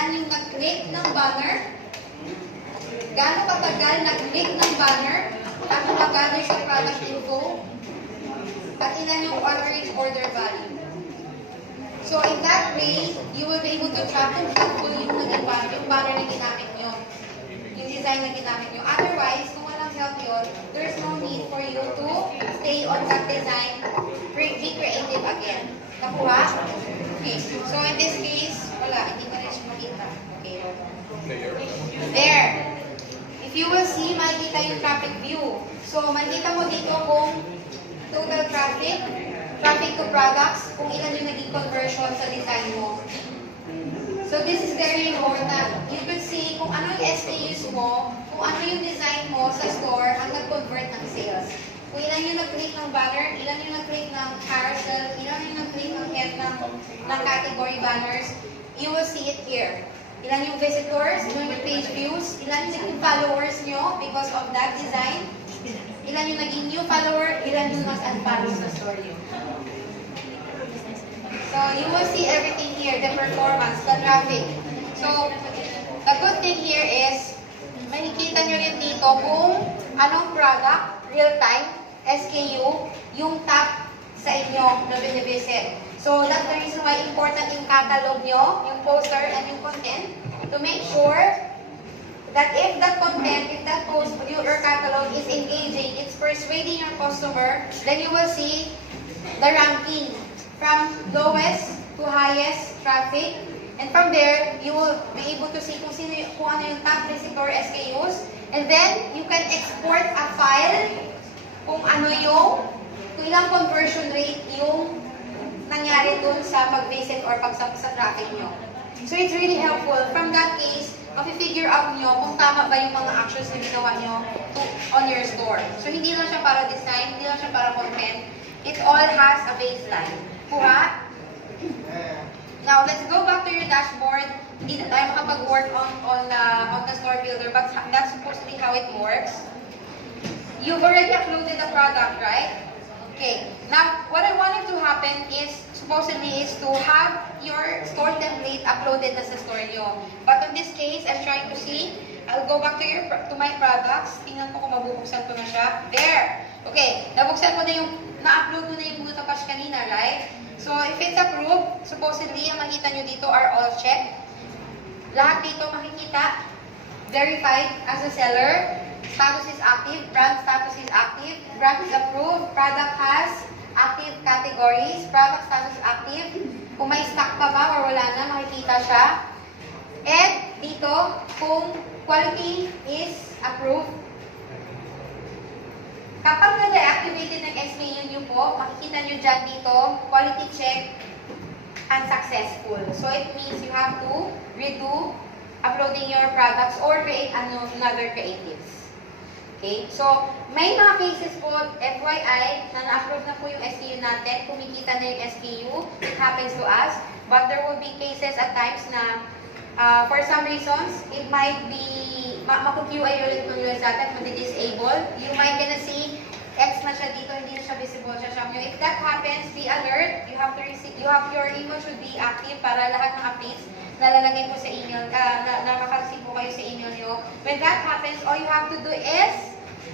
yan yung nag-click ng banner? Gaano katagal nag-click ng banner at mag-gather sa product info? At ilan yung average order value? So in that way, you will be able to track kung helpful yung banner na ginamit nyo. Yung design na ginamit nyo. Otherwise, kung walang help yun, there's no need for you to stay on that design, be creative again. Nakuha? Okay. So in this case, wala. Hindi ko rin siya makita. Okay. There. If you will see, makikita yung traffic view. So, makikita mo dito kung total traffic to products, kung ilan yung naging conversion sa design mo. So, this is very important. You could see kung ano yung SKUs mo, kung ano yung design mo sa store ang nag-convert ng sales. Kung ilan yung nag-click ng banner, ilan yung nag-click ng carousel, ilan yung nag-click ng head ng category banners, you will see it here. Ilan yung visitors, ilan yung page views, ilan yung naging followers nyo because of that design, ilan yung naging new follower, ilan yung mas unfollow sa store nyo. So, you will see everything here, the performance, the traffic. So, the good thing here is, makikita nyo rin dito kung anong product, real-time, SKU, yung top sa inyo na binivisit. So, that's the reason why important yung catalog nyo, yung poster, and yung content, to make sure that if that content, if that post, your catalog is engaging, it's persuading your customer, then you will see the ranking from lowest to highest traffic. And from there, you will be able to see kung ano yung top visitor SKUs. And then, you can export a file kung ano kung ilang conversion rate yung nangyari dun sa pag-visit or sa traffic nyo. So, it's really helpful. From that case, mapi-figure out nyo kung tama ba yung mga actions na ginawa nyo on your store. So, hindi lang siya para design, hindi lang siya para content. It all has a baseline. Kuha? Now, let's go back to your dashboard. Hindi na tayo makapag-work on the store builder, but that's supposed to be how it works. You've already uploaded the product, right? Okay. Now, what I wanted to happen is, supposedly, is to have your store template uploaded na sa store nyo. But in this case, I'm trying to see. I'll go back to my products. Tingnan ko kung mabubuksan ko na siya. There. Okay. Nabuksan ko na na-upload mo na yung Blue Tapash kanina, right? So, if it's approved, supposedly, ang makita nyo dito are all checked. Lahat dito makikita. Verified as a seller. Status is active. Brand status is active. Brand is approved. Product has active categories. Product status is active. Kung may stock pa ba or wala na, makikita siya. And dito, kung quality is approved. Kapag na-deactivated ng SKU nyo po, makikita nyo dyan dito, quality check unsuccessful. So it means you have to redo uploading your products or create another creatives. Okay? So, may mga cases po, FYI, na na-upload na po yung SKU natin, kumikita na yung SKU, it happens to us, but there will be cases at times na for some reasons, it might be maku-QA ulit ng LAZADA at madi-disable. You might gonna see X na siya dito, hindi na siya visible sa shop nyo. If that happens, be alert. You have your email should be active para lahat ng updates na lalagay po sa email, na makareceive po kayo sa email nyo. When that happens, all you have to do is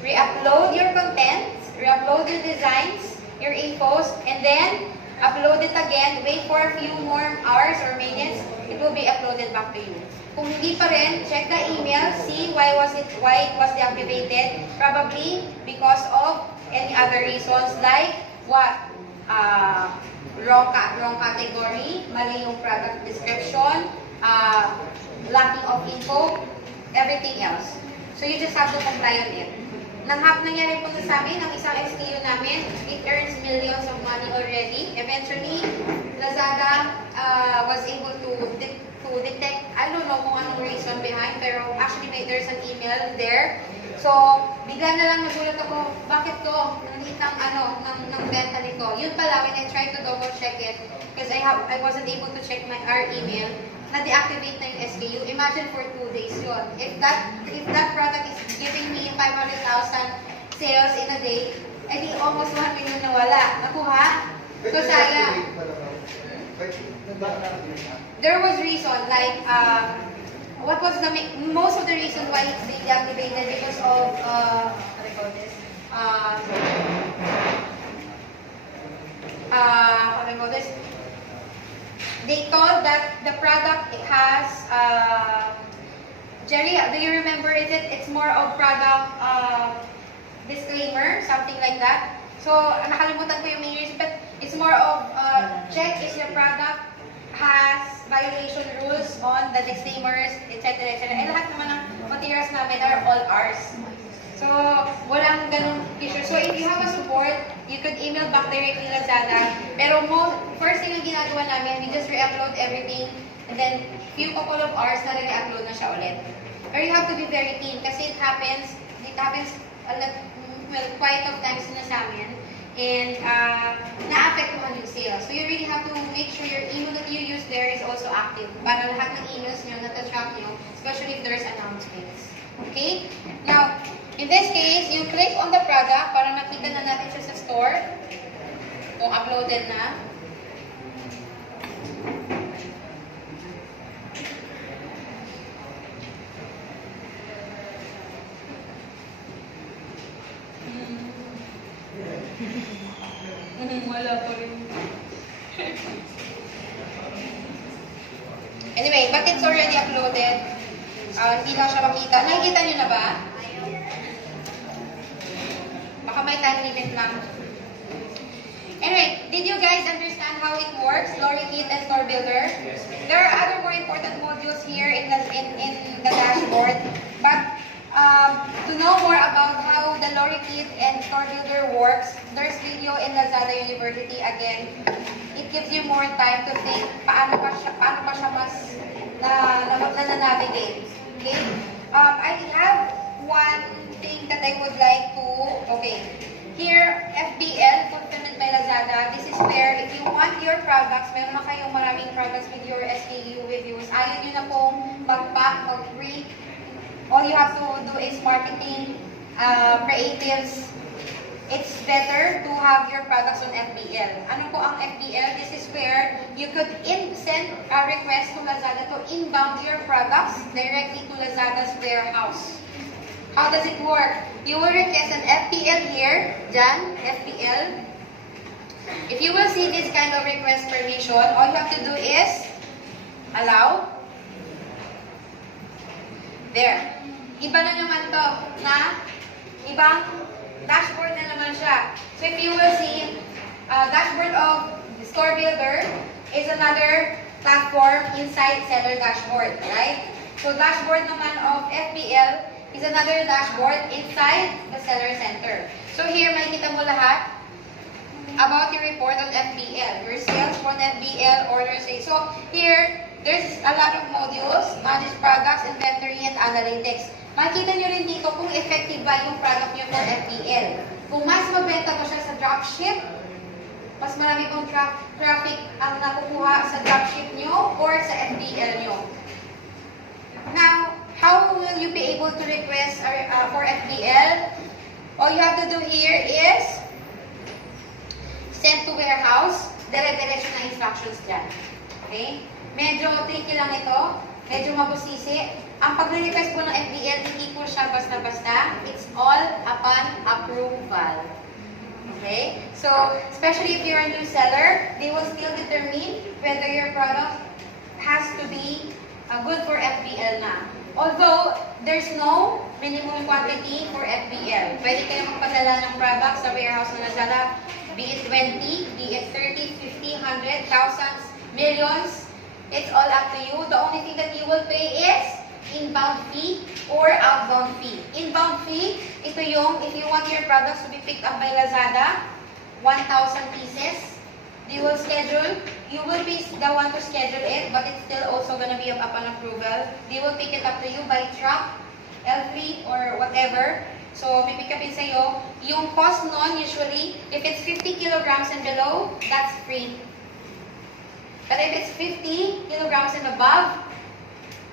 re-upload your content, re-upload your designs, your infos, and then upload it again. Wait for a few more hours or minutes. It will be uploaded back to you. Kung hindi pa rin, check the email, see why it was deactivated. Probably because of any other reasons like what? Wrong category, mali yung product description, lacking of info, everything else. So you just have to comply on it. Nangyari po sa amin, ang isang SKU namin, it earns millions of money already. Eventually, LAZADA was able to detect, I don't know kung anong reason behind, pero actually there's an email there. So, bigla na lang nagulat ako, bakit to? Nandito ng benta nito. Yun pala, when I tried to double check it, because I wasn't able to check our email, na-deactivate na yung SKU. Imagine for 2 days yun. If that product is giving me 500,000 sales in a day, I think almost 1 million na wala. Nakuha? So, sayang. There was reason, like, what was the most of the reason why it's being deactivated because of, what do you call this? What do you call this? They told that the product has, Jerry, do you remember it? It's more of product disclaimer, something like that. So, nakalimutan ko yung main reason, but it's more of check if your product has violation rules on the disclaimers, etc. etc. And lahat naman ng materials namin are all ours. So, walang ganun issue. So, if you have a support, you could email back directly Lazada. Pero first thing ang ginagawa namin, we just re-upload everything. And then, few couple of hours na re-upload na siya ulit. Or you have to be very keen kasi it happens a lot, well, quite of times na sa amin. And na-apektuhan yung sales. So, you really have to make sure your email that you use there is also active. Para lahat ng emails nyo nata-track nyo, especially if there's announcements. Okay? Now, in this case, you click on the product para makita na natin siya sa store. Kung uploaded na. Wala pa rin. Anyway, but it's already uploaded. Hindi lang siya makita. Nakikita nyo na ba? Baka may time limit lang. Anyway, did you guys understand how it works? Lorry Kit and Store Builder? Yes. There are other more important modules here in the dashboard. But to know more about how the Lorry Kit and Store Builder works, there's video in Lazada University. Again, it gives you more time to think paano pa siya mas na-navigate. Okay? I have one thing that I would like to, okay. Here, FBL, Fulfillment by Lazada, this is where if you want your products, meron na kayong maraming products with your SKU reviews, ayaw nyo na pong mag-pack, mag-print. All you have to do is marketing, creatives. It's better to have your products on FBL. Ano po ang FBL? This is where you could send a request to Lazada to inbound your products directly to Lazada's warehouse. How does it work? You will request an FBL here, dyan, FBL. If you will see this kind of request permission, all you have to do is allow. There. Iba na naman to, na ibang dashboard na naman siya. So if you will see, dashboard of Store Builder is another platform inside Seller Dashboard, right? So dashboard naman of FBL is another dashboard inside the Seller Center. So here, makikita mo lahat about your report on FBL, your sales from FBL, orders. So here, there's a lot of modules, manage products, inventory, and analytics. Makikita nyo rin dito kung effective ba yung product nyo for FBL. Kung mas mabenta mo siya sa dropship, mas marami pong traffic ang nakukuha sa dropship nyo or sa FBL nyo. Now, how will you be able to request for FBL? All you have to do here is send to warehouse, dire-diretso na instructions dyan. Okay? Medyo tricky lang ito, medyo mabusisi. Ang pagre-request po ng FBL, hindi po siya basta-basta. It's all upon approval. Okay? So, especially if you're a new seller, they will still determine whether your product has to be good for FBL na. Although, there's no minimum quantity for FBL. Pwede kayo magpadala ng product sa warehouse ng Lazada, be it 20, be it 30, 50, 100, thousands, millions. It's all up to you. The only thing that you will pay is inbound fee or outbound fee. Inbound fee, ito yung, if you want your products to be picked up by Lazada, 1,000 pieces. They will schedule, you will be the one to schedule it, but it's still also gonna be upon approval. They will pick it up to you by truck, L3, or whatever. So, pipick upin sa'yo. Yung cost nun, usually, if it's 50 kilograms and below, that's free. But if it's 50 kilograms and above,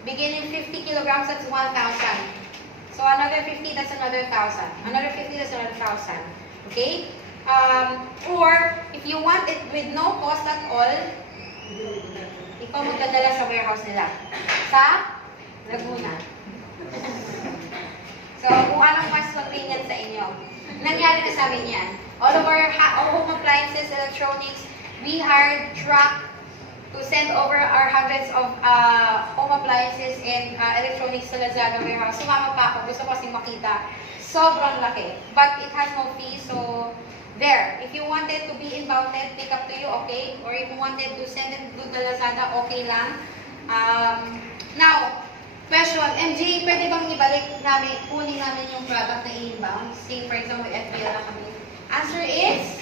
beginning 50 kilograms, that's 1,000. So, another 50, that's another 1,000. Another 50, that's another 1,000. Okay? Or, if you want it with no cost at all, Ikaw magdadala sa warehouse nila. Sa Laguna. So, kung anong mas convenient sa inyo. Nangyari na sa amin yan. All of our home appliances, electronics, we hired truck to send over our hundreds of home appliances and electronics sa Lazada warehouse. Sumama pa ako. Gusto ko kasing makita. Sobrang laki. But it has no fee, so there. If you wanted to be inbounded, pick up to you, okay? Or if you wanted to send it to the Lazada, okay lang. Now, question, MJ, pwede bang ibalik namin, kunin namin yung product na inbound? Say, for example, FBL na kami. Answer is,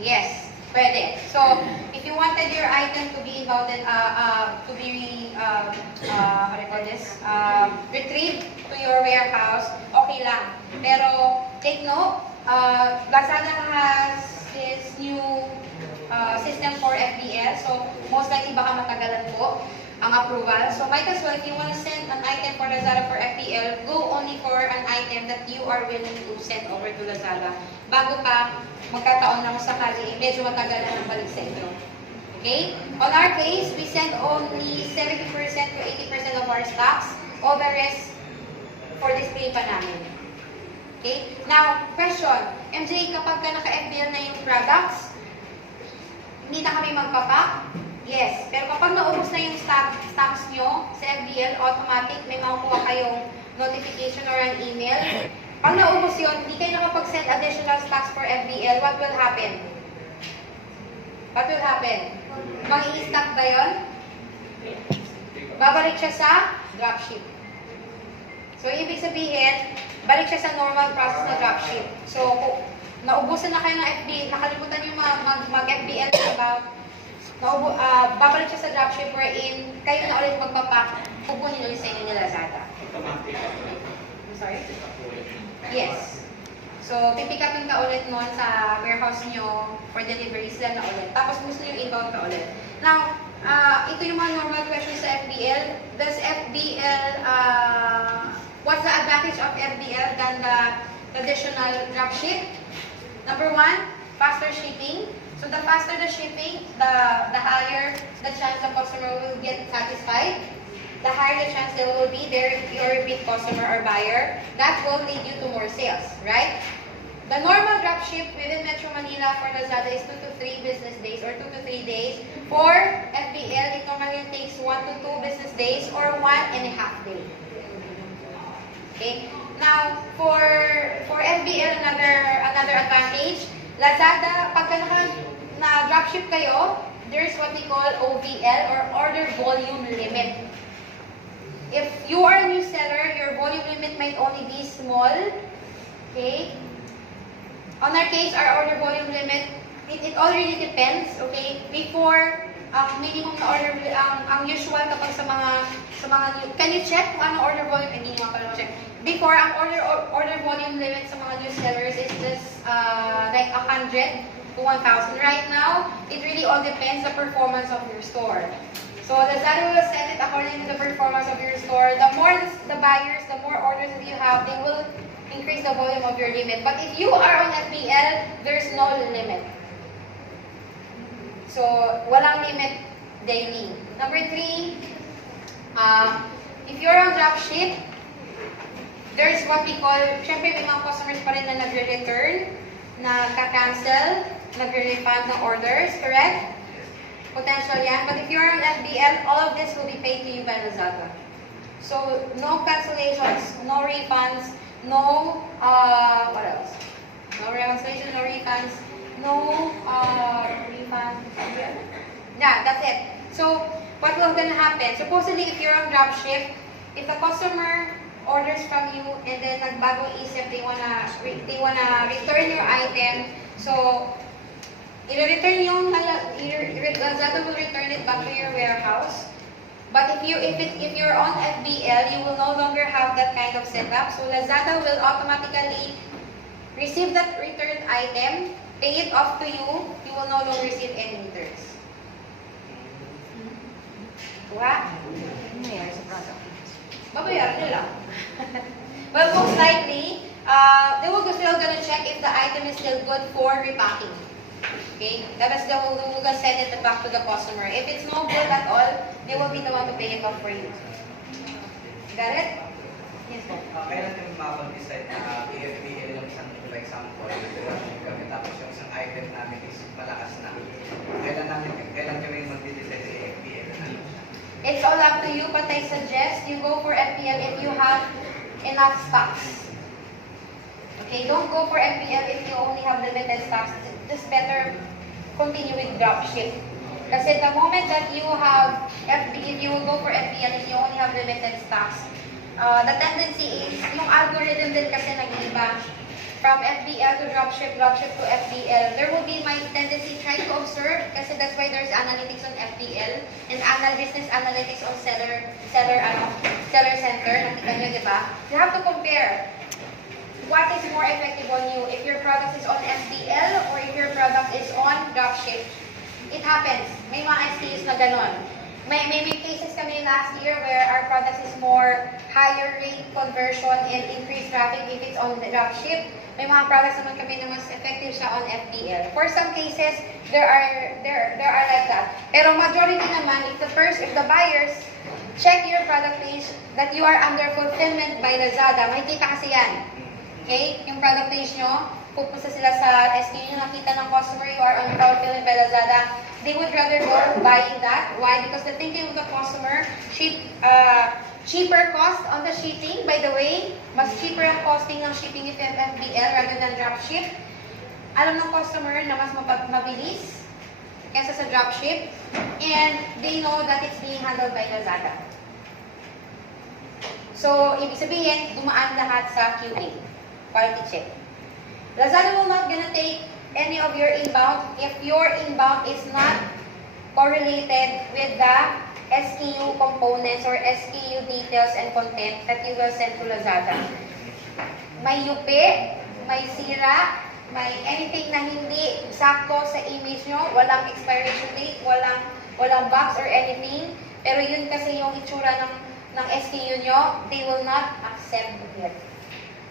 yes, pwede. So, if you wanted your item to be inbounded, to be, how do you call this? Retrieved to your warehouse, okay lang. Pero, take note, LAZADA has this new system for FBL, so most likely baka matagalan po ang approval. So might as well, if you want to send an item for LAZADA for FBL, go only for an item that you are willing to send over to LAZADA. Bago pa magkataon lang sakali, medyo matagal na ng balik sa inyo. Okay? On our case, we send only 70% to 80% of our stocks. All the rest for display pa namin. Okay? Now, question. MJ, kapag ka naka-FBL na yung products, hindi na kami magpapak? Yes. Pero kapag naubos na yung stocks nyo sa FBL, automatic, may makukuha kayong notification or an email. Pag naubos yun, hindi kayo nakapag-send additional stocks for FBL, what will happen? What will happen? Mag-i-stock ba yun? Babalik siya sa dropship. So, ibig sabihin, balik siya sa normal process na dropship. So, kung naubusan na kayo ng FBL, nakalimutan nyo mag-FBL about, babalik siya sa dropship wherein kayo na ulit magpapak, pupunin ulit sa inyo ni LAZADA. I'm sorry? Yes. So, pipick upin ka ulit noon sa warehouse nyo for delivery sila na ulit. Tapos, gusto nyo inbound ka ulit. Now, ito yung mga normal questions sa FBL. Does FBL, what's the advantage of FBL than the traditional dropship? Number one, faster shipping. So the faster the shipping, the higher the chance the customer will get satisfied. The higher the chance they will be your repeat customer or buyer. That will lead you to more sales, right? The normal dropship within Metro Manila for LAZADA is 2 to 3 business days or 2 to 3 days. For FBL, it normally takes 1 to 2 business days or 1.5 days. Okay. Now, for FBL, another advantage, LAZADA, pagka na dropship kayo, there's what we call OVL or order volume limit. If you are a new seller, your volume limit might only be small. Okay. On our case, our order volume limit, it already depends. Okay. Before, minimum na order, ang usual kapag sa mga new, can you check kung ano order volume? Hindi nyo pala check. Before, ang order volume limit sa mga new sellers is just like 100 to 1,000. Right now, it really all depends the performance of your store. So LAZADA will set it according to the performance of your store. The more the buyers, the more orders that you have, they will increase the volume of your limit. But if you are on FBL, there's no limit. So, walang limit daily. Number 3, if you're on dropship, there's what we call, syempre may mga customers pa rin na nagre-return, nagka-cancel, nagre-refund ng orders, correct? Potential yan. But if you're on FBL, all of this will be paid to you by LAZADA. So, no cancellations, no refunds, no, what else? No cancellation, no refunds, no refunds. Yeah, that's it. So, what will gonna happen? Supposedly, if you're on dropship, if the customer orders from you and then nagbagong isip, they wanna return your item, so i-return yung LAZADA will return it back to your warehouse. But if you're on FBL, you will no longer have that kind of setup. So LAZADA will automatically receive that returned item, pay it off to you. You will no longer receive any returns. Diba? Mayroon sa product. Babayaran nyo lang. Well, most likely, they will still gonna check if the item is still good for repacking. Okay? That is the we will send it back to the customer. If it's no good at all, they will be the one to pay it off for you. Got it? Yes, po. Kailan yung makapag-decide na AFBL yung isang, for example, kami tapos yung isang item namin is malakas na. Kailan kami mag-decide sa AFBL? It's all up to you, but I suggest you go for FBL if you have enough stocks. Okay, don't go for FBL if you only have limited stocks. Just better continue with dropship. Kasi the moment that you have if you will go for FBL if you only have limited stocks, the tendency is, yung algorithm din kasi nag-iiba. From FBL to dropship, dropship to FBL. There will be my tendency try to observe kasi that's why there's analytics on FBL and business analytics on seller center. Nakita nyo, di ba? You have to compare what is more effective on you if your product is on FBL or if your product is on dropship. It happens. May mga SKUs na ganon. May cases kami last year where our product is more higher rate conversion and increased traffic if it's on the dropship. May mga products naman kami na mas effective siya on FBL. For some cases, there are like that. Pero majority naman, if the buyers check your product page that you are under fulfillment by LAZADA, makikita kasi yan. Okay? Yung product page nyo, pupunta sila sa SKU nyo, nakita ng customer, you are on fulfillment by LAZADA, they would rather go buying that. Why? Because the thinking of the customer, cheaper cost on the shipping, by the way, mas cheaper ang costing ng shipping if FBL rather than dropship. Alam ng customer na mas mabilis kaysa sa dropship, and they know that it's being handled by LAZADA. So, ibig sabihin, dumaan lahat sa QA, quality check. LAZADA will not gonna take any of your inbound if your inbound is not correlated with the SKU components or SKU details and content that you will send to LAZADA. May yupi, may sira, may anything na hindi sakto sa image nyo, walang expiration date, walang box or anything, pero yun kasi yung itsura ng SKU nyo, they will not accept it.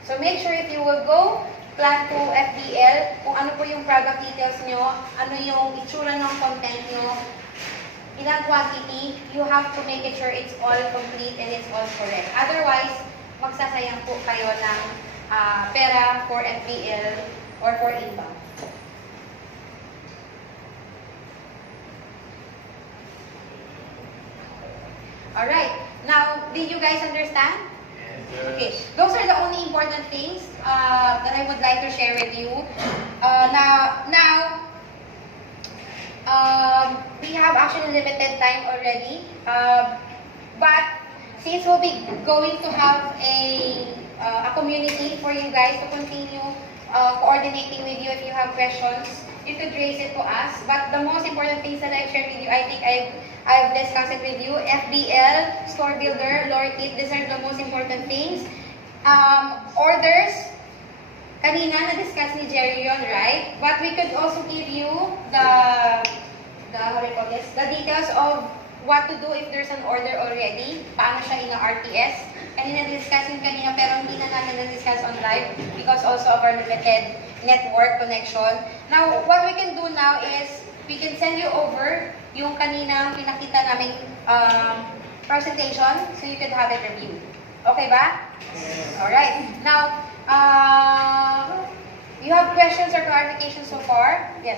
So make sure if you will go plan to FBL, kung ano po yung product details nyo, ano yung itsura ng content nyo, ilang quantity, you have to make it sure it's all complete and it's all correct. Otherwise, magsasayang po kayo ng pera for FBL or for inbound. Alright, now, did you guys understand? Okay, those are the only important things that I would like to share with you. We have actually limited time already, but since we'll be going to have a community for you guys to continue coordinating with you if you have questions, you could raise it to us. But the most important things that I've shared with you, I think I've discussed it with you. FBL, store builder, lower kit, these are the most important things. Orders, kanina na-discuss ni Jerry yun, right? But we could also give you the details of what to do if there's an order already, paano siya ina-RTS. Kanina na-discuss yun kanina, pero hindi na natin na-discuss on live because also of our limited network connection. Now, what we can do now is, we can send you over yung kanina pinakita namin presentation so you can have it reviewed. Okay ba? Alright. Now, you have questions or clarifications so far? Yes.